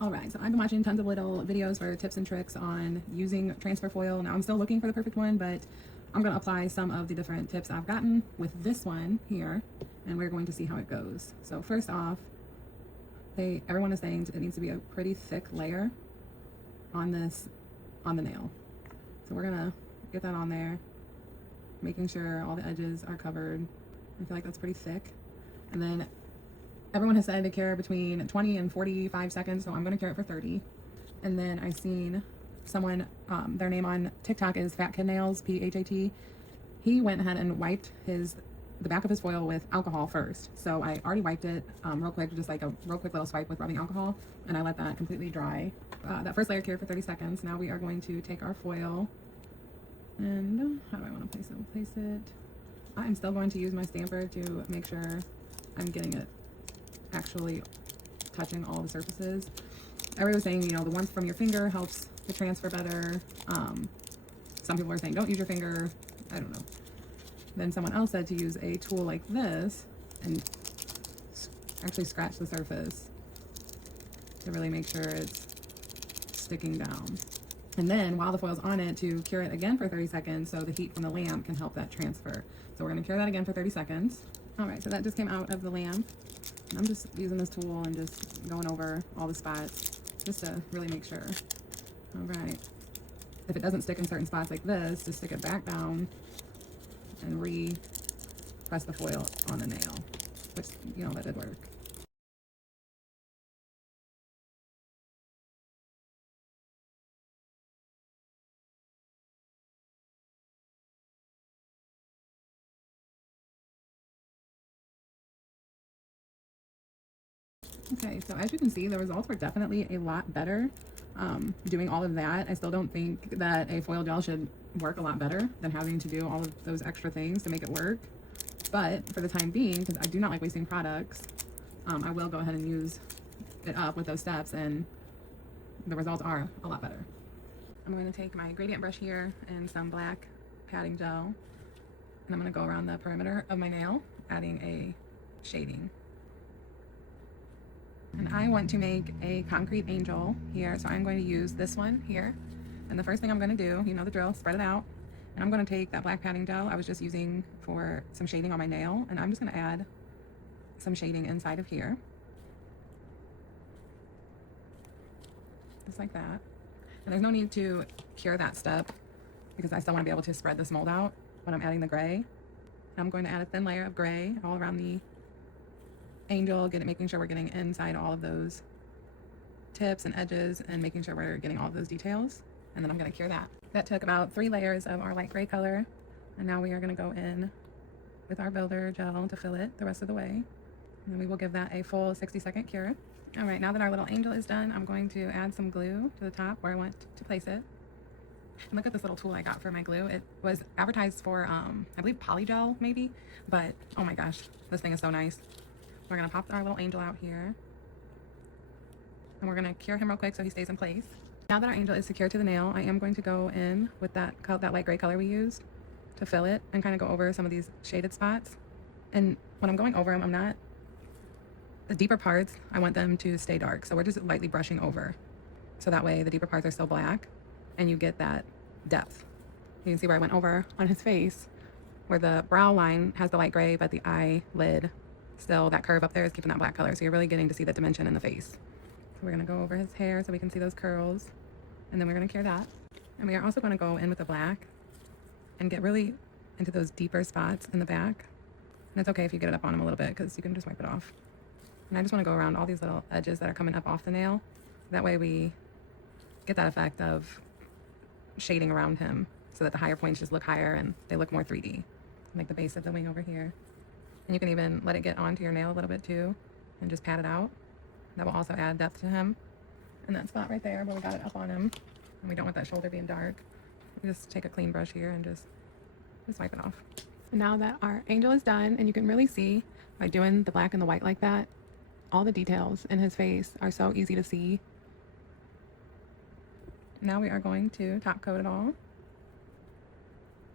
All right, so I've been watching tons of little videos for tips and tricks on using transfer foil. Now I'm still looking for the perfect one, but I'm going to apply some of the different tips I've gotten with this one here, and we're going to see how it goes. So first off, everyone is saying it needs to be a pretty thick layer on the nail. So we're gonna get that on there, making sure all the edges are covered. I feel like that's pretty thick. And then everyone has said to cure between 20 and 45 seconds, so I'm going to cure it for 30. And then I've seen someone, their name on TikTok is Fat Kid Nails, PHAT. He went ahead and wiped the back of his foil with alcohol first. So I already wiped it real quick, just like a real quick little swipe with rubbing alcohol, and I let that completely dry. That first layer cured for 30 seconds. Now we are going to take our foil, and how do I want to place it? I'm still going to use my stamper to make sure I'm getting it actually touching all the surfaces. Everybody was saying, you know, the ones from your finger helps the transfer better. Some people are saying don't use your finger. I don't know. Then someone else said to use a tool like this and actually scratch the surface to really make sure it's sticking down. And then while the foil's on it, to cure it again for 30 seconds so the heat from the lamp can help that transfer. So we're going to cure that again for 30 seconds. All right, so that just came out of the lamp. I'm just using this tool and just going over all the spots just to really make sure. All right. If it doesn't stick in certain spots like this, just stick it back down and press the foil on the nail, which, you know, that did work. Okay, so as you can see, the results were definitely a lot better doing all of that. I still don't think that a foil gel should work a lot better than having to do all of those extra things to make it work. But for the time being, because I do not like wasting products, I will go ahead and use it up with those steps, and the results are a lot better. I'm going to take my gradient brush here and some black padding gel, and I'm going to go around the perimeter of my nail, adding a shading. And I want to make a concrete angel here, so I'm going to use this one here. And the first thing I'm going to do, you know the drill, spread it out. And I'm going to take that black padding gel I was just using for some shading on my nail, and I'm just going to add some shading inside of here. Just like that. And there's no need to cure that step because I still want to be able to spread this mold out when I'm adding the gray. And I'm going to add a thin layer of gray all around the angel, making sure we're getting inside all of those tips and edges and making sure we're getting all of those details. And then I'm going to cure that. That took about 3 layers of our light gray color. And now we are going to go in with our builder gel to fill it the rest of the way. And then we will give that a full 60-second cure. All right, now that our little angel is done, I'm going to add some glue to the top where I want to place it. And look at this little tool I got for my glue. It was advertised for, I believe, Polygel maybe, but oh my gosh, this thing is so nice. We're gonna pop our little angel out here, and we're gonna cure him real quick so he stays in place. Now that our angel is secured to the nail, I am going to go in with that light gray color we used to fill it and kind of go over some of these shaded spots. And when I'm going over them, the deeper parts, I want them to stay dark. So we're just lightly brushing over. So that way the deeper parts are still black and you get that depth. You can see where I went over on his face, where the brow line has the light gray, but the eyelid, still that curve up there is keeping that black color. So you're really getting to see the dimension in the face. So we're gonna go over his hair so we can see those curls. And then we're gonna cure that. And we are also gonna go in with the black and get really into those deeper spots in the back. And it's okay if you get it up on him a little bit because you can just wipe it off. And I just want to go around all these little edges that are coming up off the nail. That way we get that effect of shading around him so that the higher points just look higher and they look more 3D. Like the base of the wing over here. And you can even let it get onto your nail a little bit too and just pat it out. That will also add depth to him. And that spot right there where we got it up on him, and we don't want that shoulder being dark, we just take a clean brush here and just wipe it off. And now that our angel is done, and you can really see by doing the black and the white like that, all the details in his face are so easy to see. Now we are going to top coat it all.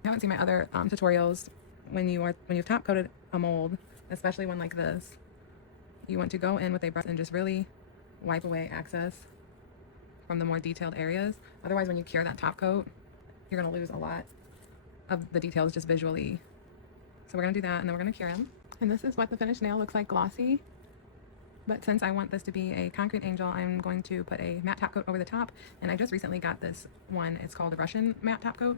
I haven't seen my other tutorials. When you've top coated a mold, especially one like this, you want to go in with a brush and just really wipe away excess from the more detailed areas. Otherwise, when you cure that top coat, you're going to lose a lot of the details just visually. So we're going to do that, and then we're going to cure them. And this is what the finished nail looks like, glossy. But since I want this to be a concrete angel, I'm going to put a matte top coat over the top. And I just recently got this one. It's called a Russian matte top coat.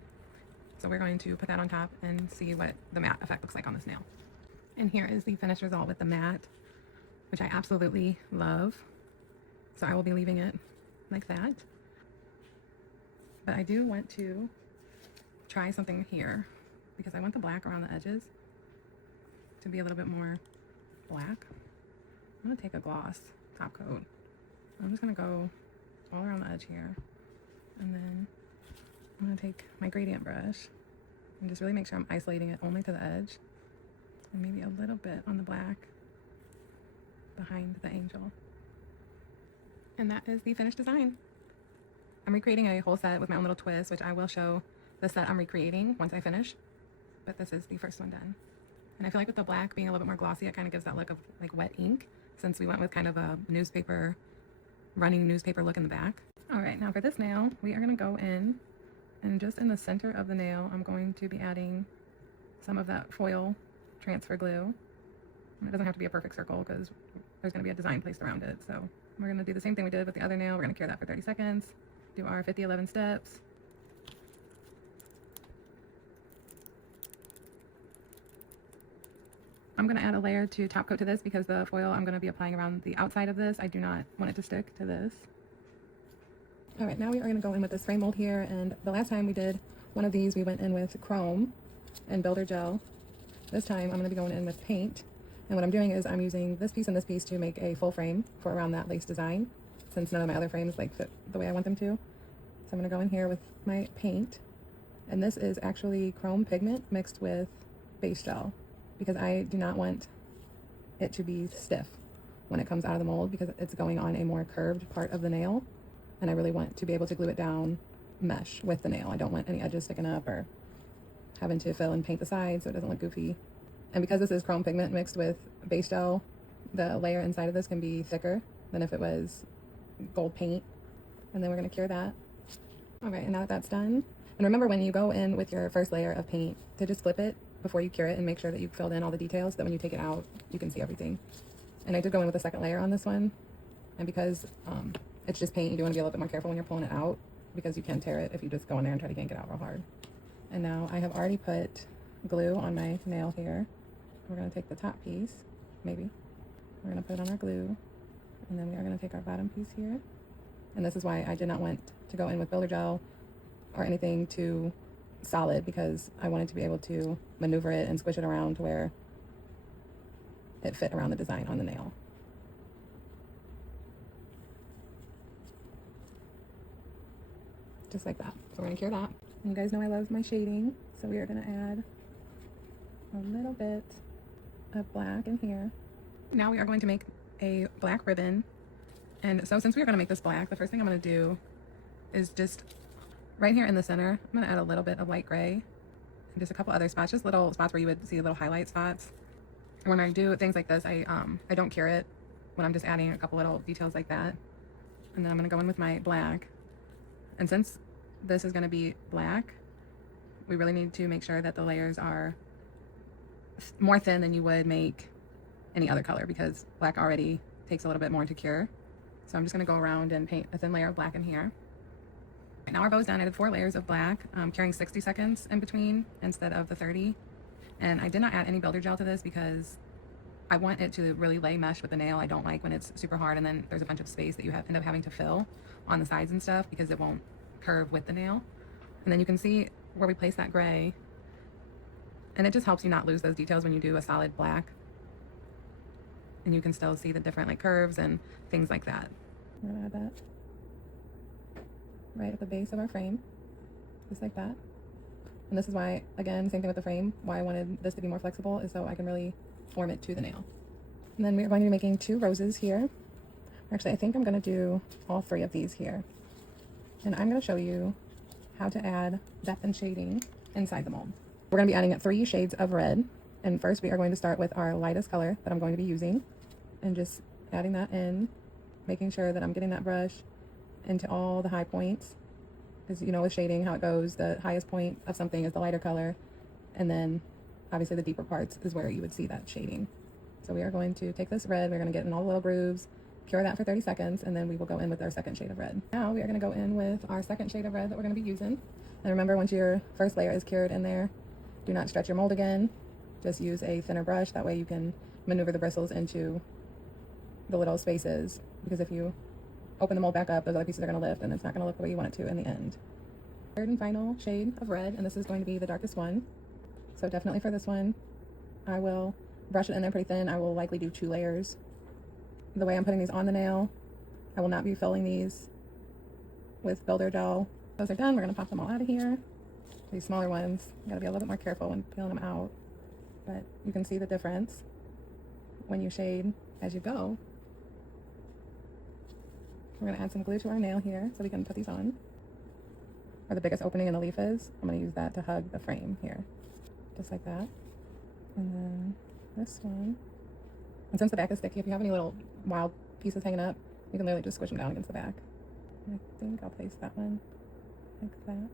So we're going to put that on top and see what the matte effect looks like on this nail. And here is the finished result with the matte, which I absolutely love. So I will be leaving it like that. But I do want to try something here because I want the black around the edges to be a little bit more black. I'm going to take a gloss top coat. I'm just going to go all around the edge here. And then I'm going to take my gradient brush and just really make sure I'm isolating it only to the edge. And maybe a little bit on the black behind the angel. And that is the finished design. I'm recreating a whole set with my own little twist, which I will show the set I'm recreating once I finish. But this is the first one done. And I feel like with the black being a little bit more glossy, it kind of gives that look of like wet ink, since we went with kind of a newspaper, running newspaper look in the back. All right, now for this nail, we are going to go in, and just in the center of the nail, I'm going to be adding some of that foil transfer glue. And it doesn't have to be a perfect circle because there's going to be a design placed around it. So we're going to do the same thing we did with the other nail. We're going to cure that for 30 seconds, do our 50-11 steps. I'm going to add a layer to top coat to this because the foil I'm going to be applying around the outside of this. I do not want it to stick to this. All right, now we are going to go in with this frame mold here. And the last time we did one of these, we went in with chrome and builder gel. This time I'm going to be going in with paint. And what I'm doing is I'm using this piece and this piece to make a full frame for around that lace design, since none of my other frames like fit the way I want them to. So I'm going to go in here with my paint. And this is actually chrome pigment mixed with base gel, because I do not want it to be stiff when it comes out of the mold, because it's going on a more curved part of the nail. And I really want to be able to glue it down mesh with the nail. I don't want any edges sticking up or having to fill and paint the sides so it doesn't look goofy. And because this is chrome pigment mixed with base gel, the layer inside of this can be thicker than if it was gold paint. And then we're going to cure that. All right, and now that that's done, and remember when you go in with your first layer of paint to just flip it before you cure it and make sure that you've filled in all the details so that when you take it out, you can see everything. And I did go in with a second layer on this one. And because it's just paint, you do want to be a little bit more careful when you're pulling it out, because you can tear it if you just go in there and try to yank it out real hard. And now I have already put glue on my nail here. We're going to take the top piece, maybe. We're going to put it on our glue. And then we are going to take our bottom piece here. And this is why I did not want to go in with builder gel or anything too solid, because I wanted to be able to maneuver it and squish it around to where it fit around the design on the nail. Just like that. So we're going to cure that. And you guys know I love my shading, so we are going to add a little bit of black in here. Now we are going to make a black ribbon. And so since we are going to make this black, the first thing I'm going to do is just right here in the center, I'm going to add a little bit of light gray and just a couple other spots, just little spots where you would see little highlight spots. And when I do things like this, I don't cure it when I'm just adding a couple little details like that. And then I'm going to go in with my black. And since this is going to be black, we really need to make sure that the layers are more thin than you would make any other color, because black already takes a little bit more to cure. So I'm just going to go around and paint a thin layer of black in here. Right, now our bow's done. I did 4 layers of black, curing 60 seconds in between instead of the 30. And I did not add any builder gel to this because I want it to really lay mesh with the nail. I don't like when it's super hard and then there's a bunch of space that you end up having to fill on the sides and stuff, because it won't curve with the nail. And then you can see where we place that gray, and it just helps you not lose those details when you do a solid black. And you can still see the different like curves and things like that. I'm gonna add that right at the base of our frame, just like that. And this is why, again, same thing with the frame, why I wanted this to be more flexible is so I can really form it to the nail. And then we're going to be making 2 roses here. Actually, I think I'm going to do all 3 of these here. And I'm going to show you how to add depth and shading inside the mold. We're going to be adding 3 shades of red. And first we are going to start with our lightest color that I'm going to be using, and just adding that in, making sure that I'm getting that brush into all the high points. Because, you know, with shading, how it goes, the highest point of something is the lighter color. And then, obviously, the deeper parts is where you would see that shading. So we are going to take this red, we're going to get in all the little grooves, cure that for 30 seconds, and then we will go in with our second shade of red. Now we are going to go in with our second shade of red that we're going to be using. And remember, once your first layer is cured in there, do not stretch your mold again. Just use a thinner brush. That way you can maneuver the bristles into the little spaces. Because if you open the mold back up, those other pieces are going to lift, and it's not going to look the way you want it to in the end. Third and final shade of red, and this is going to be the darkest one. So definitely for this one, I will brush it in there pretty thin. I will likely do 2 layers. The way I'm putting these on the nail, I will not be filling these with builder gel. Those are done. We're going to pop them all out of here. These smaller ones, you got to be a little bit more careful when peeling them out. But you can see the difference when you shade as you go. We're going to add some glue to our nail here so we can put these on. Where the biggest opening in the leaf is, I'm going to use that to hug the frame here. Just like that. And then this one. And since the back is sticky, if you have any little wild pieces hanging up, you can literally just squish them down against the back. I think I'll place that one like that.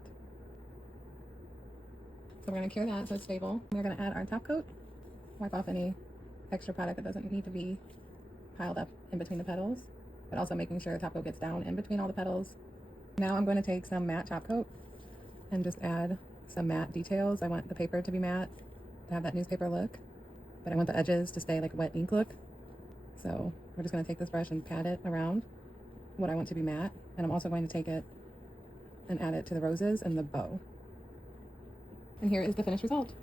So we're going to cure that so it's stable. We're going to add our top coat. Wipe off any extra product that doesn't need to be piled up in between the petals, but also making sure the top coat gets down in between all the petals. Now I'm going to take some matte top coat and just add some matte details. I want the paper to be matte, to have that newspaper look, but I want the edges to stay like a wet ink look. So we're just going to take this brush and pat it around what I want to be matte, and I'm also going to take it and add it to the roses and the bow. And here is the finished result.